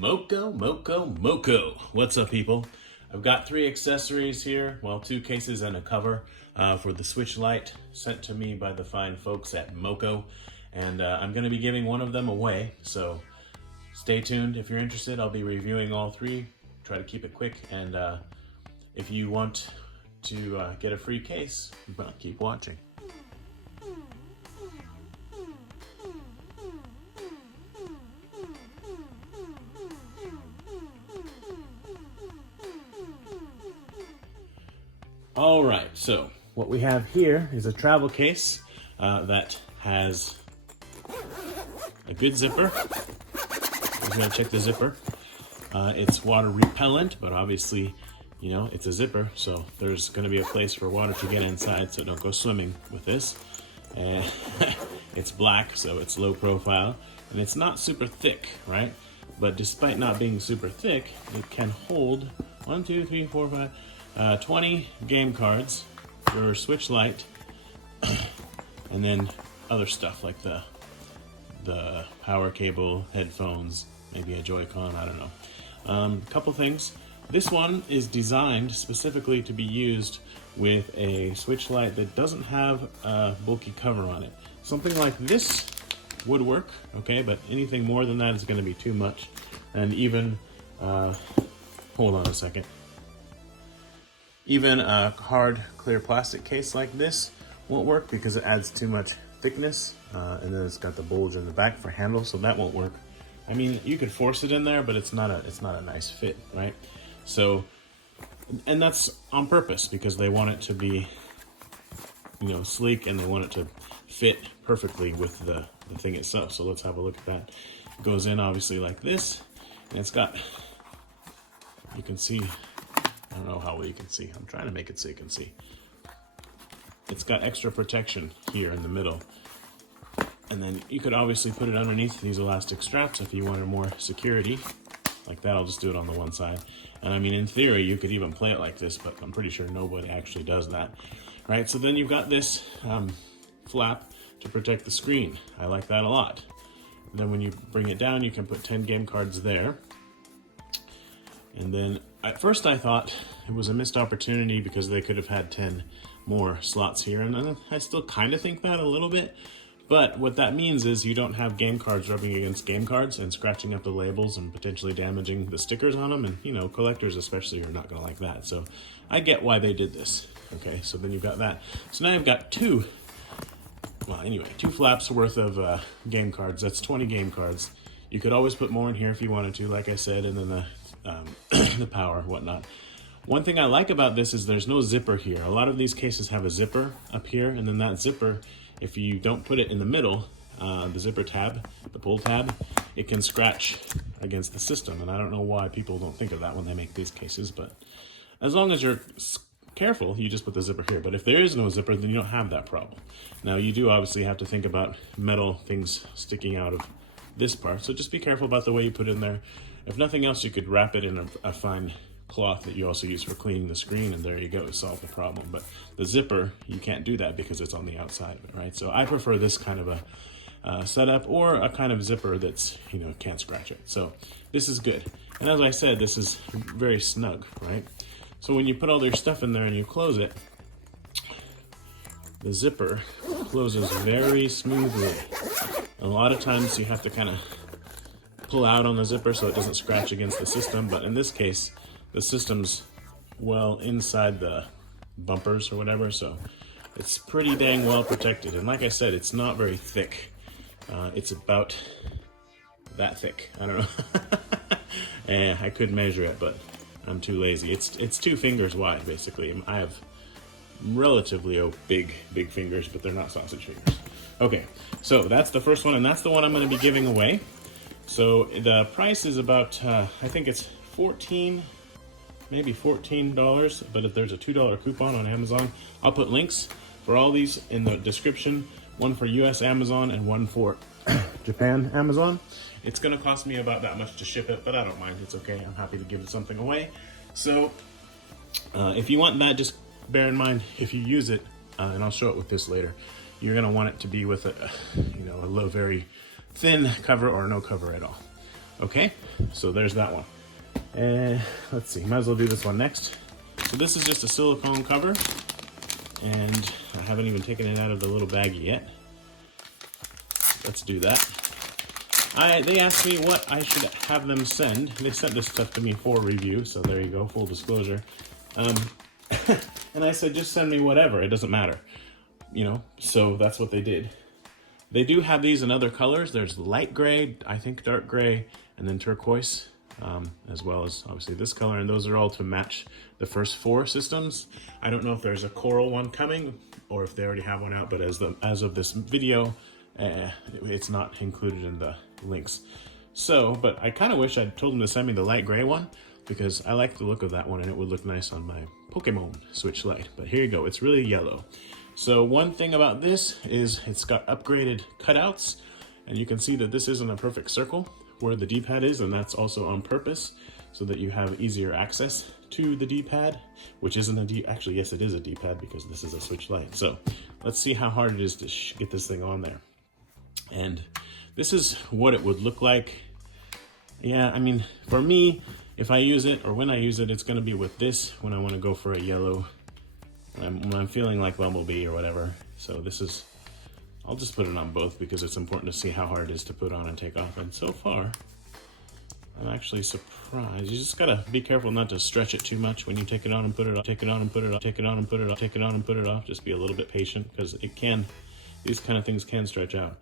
MOKO, MOKO, MOKO. What's up, people? I've got 3 accessories here, well, 2 cases and a cover for the Switch Lite sent to me by the fine folks at MOKO. And I'm going to be giving one of them away, so stay tuned. If you're interested, I'll be reviewing all 3. Try to keep it quick, and if you want to get a free case, well, keep watching. All right, so what we have here is a travel case that has a good zipper. I'm gonna check the zipper. It's water repellent, but obviously, you know, it's a zipper, so there's gonna be a place for water to get inside, so don't go swimming with this. And it's black, so it's low profile, and it's not super thick, right? But despite not being super thick, it can hold 1, 2, 3, 4, 5, 20 game cards for Switch Lite, and then other stuff like the power cable, headphones, maybe a Joy-Con, I don't know. Couple things. This one is designed specifically to be used with a Switch Lite that doesn't have a bulky cover on it. Something like this would work, okay, but anything more than that is going to be too much. And even, hold on a second. Even a hard, clear plastic case like this won't work because it adds too much thickness, and then it's got the bulge in the back for handle, so that won't work. I mean, you could force it in there, but it's not a nice fit, right? So, and that's on purpose because they want it to be, you know, sleek, and they want it to fit perfectly with the thing itself. So let's have a look at that. It goes in obviously like this, and it's got, you can see, I don't know how well you can see. I'm trying to make it so you can see. It's got extra protection here in the middle. And then you could obviously put it underneath these elastic straps if you wanted more security. Like that, I'll just do it on the one side. And I mean, in theory, you could even play it like this, but I'm pretty sure nobody actually does that. Right, so then you've got this flap to protect the screen. I like that a lot. And then when you bring it down, you can put 10 game cards there. And then at first I thought it was a missed opportunity because they could have had 10 more slots here. And I still kind of think that a little bit. But what that means is you don't have game cards rubbing against game cards and scratching up the labels and potentially damaging the stickers on them. And, you know, collectors especially are not going to like that. So I get why they did this. Okay, so then you've got that. So now you've got 2 flaps worth of game cards. That's 20 game cards. You could always put more in here if you wanted to, like I said, and then the power and whatnot. One thing I like about this is there's no zipper here. A lot of these cases have a zipper up here, and then that zipper, if you don't put it in the middle, the zipper tab, the pull tab, it can scratch against the system. And I don't know why people don't think of that when they make these cases, but as long as you're careful, you just put the zipper here. But if there is no zipper, then you don't have that problem. Now, you do obviously have to think about metal things sticking out of this part, so just be careful about the way you put it in there. If nothing else, you could wrap it in a fine cloth that you also use for cleaning the screen, and there you go, solve the problem. But the zipper, you can't do that because it's on the outside of it, right? So I prefer this kind of a setup, or a kind of zipper that's, you know, can't scratch it. So this is good. And as I said, this is very snug, right? So when you put all your stuff in there and you close it, the zipper closes very smoothly. A lot of times you have to kind of pull out on the zipper so it doesn't scratch against the system, but in this case, the system's well inside the bumpers or whatever, so it's pretty dang well protected. And like I said, it's not very thick. It's about that thick. I don't know. I could measure it, but I'm too lazy. It's 2 fingers wide, basically. I have relatively big fingers, but they're not sausage fingers. Okay, so that's the first one, and that's the one I'm going to be giving away. So the price is about, I think it's maybe $14, but if there's a $2 coupon on Amazon, I'll put links for all these in the description, one for US Amazon and one for Japan Amazon. It's gonna cost me about that much to ship it, but I don't mind, it's okay. I'm happy to give something away. So if you want that, just bear in mind, if you use it, and I'll show it with this later, you're gonna want it to be with a, you know, a low, very thin cover or no cover at all. Okay, so there's that one. And let's see, might as well do this one next. So this is just a silicone cover, and I haven't even taken it out of the little baggie yet. Let's do that. They asked me what I should have them send. They sent this stuff to me for review, so there you go, full disclosure. And I said, just send me whatever, it doesn't matter. You know, so that's what they did. They do have these in other colors. There's light gray, I think dark gray, and then turquoise, as well as obviously this color, and those are all to match the first 4 systems. I don't know if there's a coral one coming or if they already have one out, but as of this video, it's not included in the links. So, but I kind of wish I'd told them to send me the light gray one, because I like the look of that one and it would look nice on my Pokemon Switch Lite. But here you go, it's really yellow. So one thing about this is it's got upgraded cutouts, and you can see that this isn't a perfect circle where the D-pad is, and that's also on purpose so that you have easier access to the D-pad, which isn't a actually, yes, it is a D-pad because this is a Switch Lite. So let's see how hard it is to get this thing on there. And this is what it would look like. Yeah, I mean, for me, if I use it, or when I use it, it's gonna be with this when I wanna go for a yellow, when I'm feeling like Bumblebee or whatever. So this is, I'll just put it on both because it's important to see how hard it is to put on and take off. And so far, I'm actually surprised. You just gotta be careful not to stretch it too much when you take it on and put it off, take it on and put it off, take it on and put it off, take it on and put it off. Just be a little bit patient because it can, these kind of things can stretch out.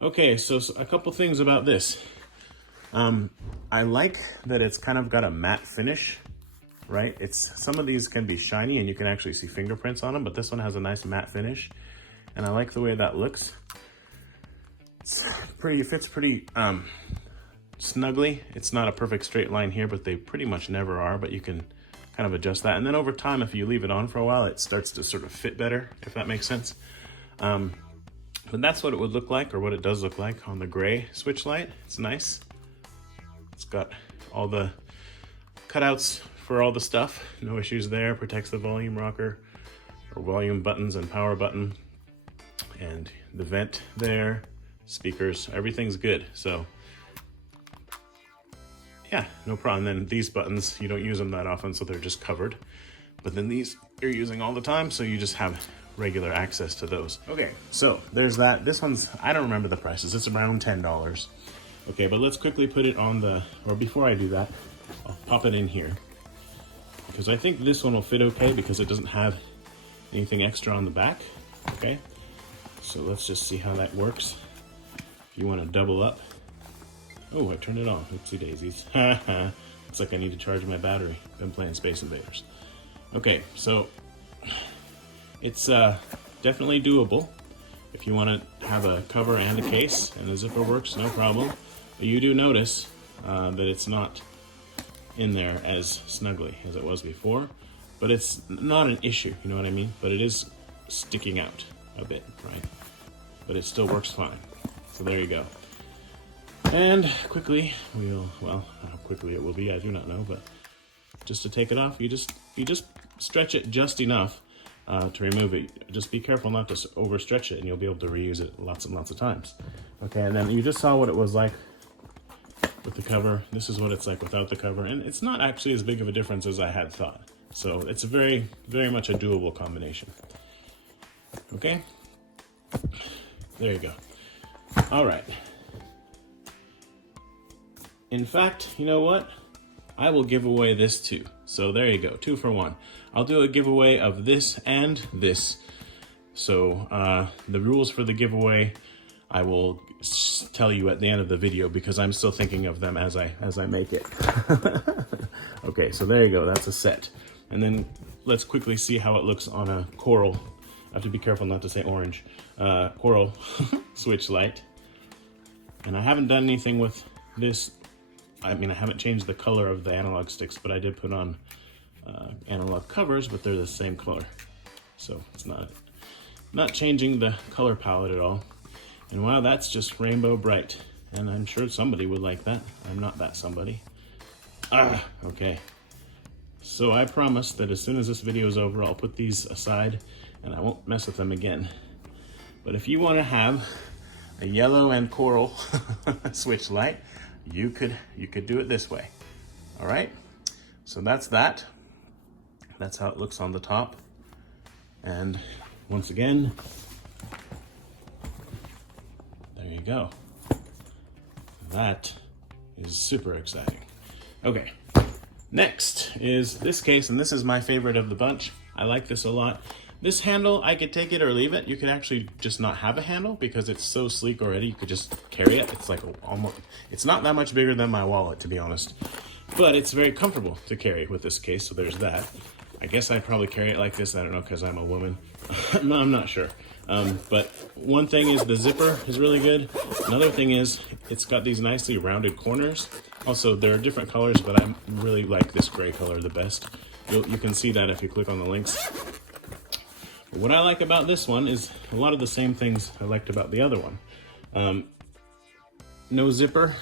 Okay, so a couple things about this. I like that it's kind of got a matte finish, right? Some of these can be shiny and you can actually see fingerprints on them, but this one has a nice matte finish. And I like the way that looks. It fits pretty snugly. It's not a perfect straight line here, but they pretty much never are, but you can kind of adjust that. And then over time, if you leave it on for a while, it starts to sort of fit better, if that makes sense. But that's what it would look like, or what it does look like on the gray Switch Lite. It's nice. It's got all the cutouts for all the stuff. No issues there. Protects the volume rocker, or volume buttons and power button. And the vent there, speakers, everything's good. So yeah, no problem. Then these buttons, you don't use them that often, so they're just covered. But then these you're using all the time, so you just have regular access to those. Okay, so there's that. This one's, I don't remember the prices. It's around $10. Okay, but let's quickly put it on the, or before I do that, I'll pop it in here. Because I think this one will fit okay because it doesn't have anything extra on the back. Okay, so let's just see how that works. If you want to double up. Oh, I turned it off. Oopsie daisies. Looks like I need to charge my battery. Been playing Space Invaders. Okay, so it's definitely doable. If you want to have a cover and a case, and the zipper works, no problem. But you do notice that it's not in there as snugly as it was before. But it's not an issue, you know what I mean? But it is sticking out a bit, right? But it still works fine. So there you go. And quickly, well, how quickly it will be, I do not know, but just to take it off, you just stretch it just enough to remove it. Just be careful not to overstretch it, and you'll be able to reuse it lots and lots of times. Okay, and then you just saw what it was like with the cover. This is what it's like without the cover, and it's not actually as big of a difference as I had thought. So it's very, very much a doable combination. Okay, there you go. All right. In fact, you know what? I will give away this too. So there you go, 2 for 1. I'll do a giveaway of this and this. So the rules for the giveaway, I will tell you at the end of the video because I'm still thinking of them as I make it. Okay, so there you go, that's a set. And then let's quickly see how it looks on a coral. I have to be careful not to say orange. Coral Switch Lite. And I haven't done anything with this. I mean, I haven't changed the color of the analog sticks, but I did put on analog covers, but they're the same color. So it's not changing the color palette at all. And wow, that's just rainbow bright. And I'm sure somebody would like that. I'm not that somebody. Okay. So I promise that as soon as this video is over, I'll put these aside and I won't mess with them again. But if you want to have a yellow and coral Switch Lite, you could do it this way. All right, so that's that. That's how it looks on the top. And once again, there you go. That is super exciting. Okay, next is this case, and this is my favorite of the bunch. I like this a lot. This handle, I could take it or leave it. You can actually just not have a handle because it's so sleek already. You could just carry it. It's like almost, it's not that much bigger than my wallet, to be honest. But it's very comfortable to carry with this case, so there's that. I guess I'd probably carry it like this. I don't know, because I'm a woman. No, I'm not sure. But one thing is the zipper is really good. Another thing is it's got these nicely rounded corners. Also, there are different colors, but I really like this gray color the best. You can see that if you click on the links. What I like about this one is a lot of the same things I liked about the other one. No zipper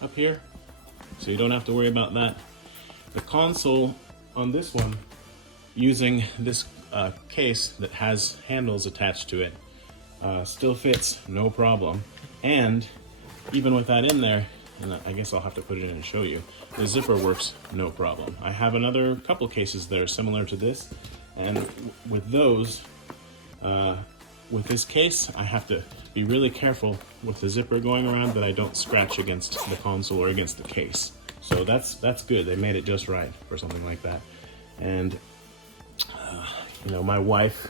up here, so you don't have to worry about that. The console on this one, using this case that has handles attached to it, still fits no problem. And even with that in there, and I guess I'll have to put it in and show you, the zipper works no problem. I have another couple cases that are similar to this, and with those, with this case, I have to be really careful with the zipper going around that I don't scratch against the console or against the case. So that's good. They made it just right for something like that. And you know, my wife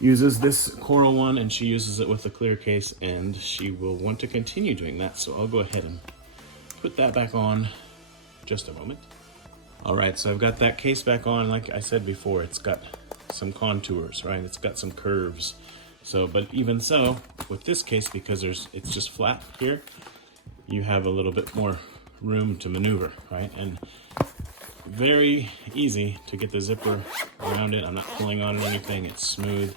uses this coral one, and she uses it with the clear case, and she will want to continue doing that. So I'll go ahead and put that back on. Just a moment. All right, so I've got that case back on. Like I said before, it's got some contours, right? It's got some curves. So, but even so, with this case, because it's just flat here, you have a little bit more room to maneuver, right? And very easy to get the zipper around it. I'm not pulling on it or anything. It's smooth.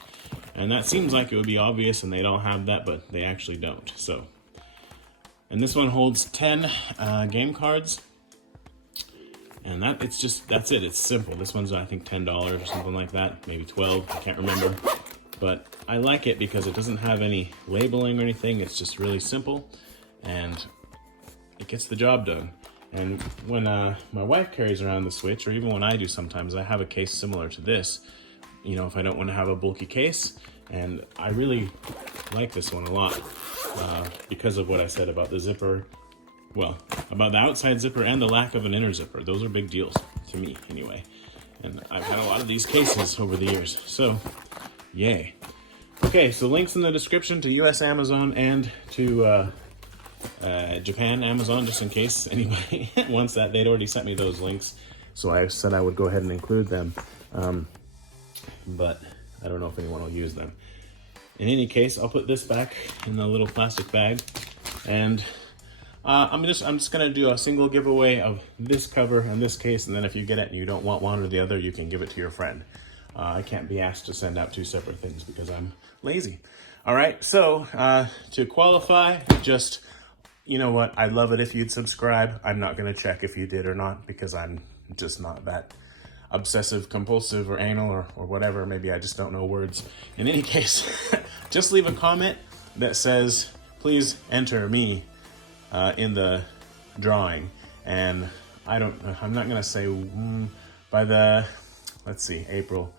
And that seems like it would be obvious, and they don't have that, but they actually don't. So, and this one holds 10 game cards. And that's it. It's simple. This one's, I think, $10 or something like that, maybe 12, I can't remember. But I like it because it doesn't have any labeling or anything. It's just really simple, and it gets the job done. And when my wife carries around the Switch, or even when I do sometimes, I have a case similar to this, you know, if I don't want to have a bulky case. And I really like this one a lot because of what I said about the zipper. Well, about the outside zipper and the lack of an inner zipper. Those are big deals to me anyway. And I've had a lot of these cases over the years, so yay. Okay, so links in the description to US Amazon and to Japan Amazon, just in case anybody wants that. They'd already sent me those links, so I said I would go ahead and include them. But I don't know if anyone will use them. In any case, I'll put this back in the little plastic bag, and I'm just gonna do a single giveaway of this cover and this case, and then if you get it and you don't want one or the other, you can give it to your friend. I can't be asked to send out two separate things because I'm lazy. All right, so to qualify, just, you know what, I'd love it if you'd subscribe. I'm not gonna check if you did or not because I'm just not that obsessive compulsive or anal or whatever. Maybe I just don't know words. In any case, just leave a comment that says, please enter me in the drawing. And I'm not gonna say by the, let's see, April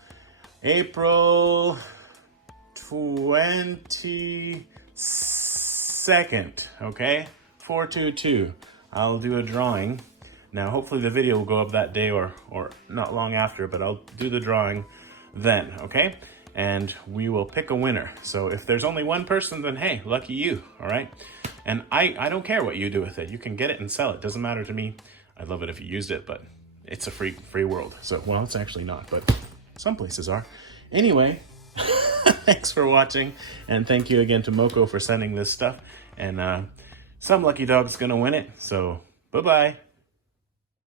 22nd, okay? 422, I'll do a drawing. Now, hopefully the video will go up that day or not long after, but I'll do the drawing then, okay? And we will pick a winner. So if there's only one person, then hey, lucky you, all right? And I don't care what you do with it. You can get it and sell it. Doesn't matter to me. I'd love it if you used it, but it's a free world. So, well, it's actually not, but some places are. Anyway, thanks for watching, and thank you again to MOKO for sending this stuff. And some lucky dog's gonna win it, so bye-bye.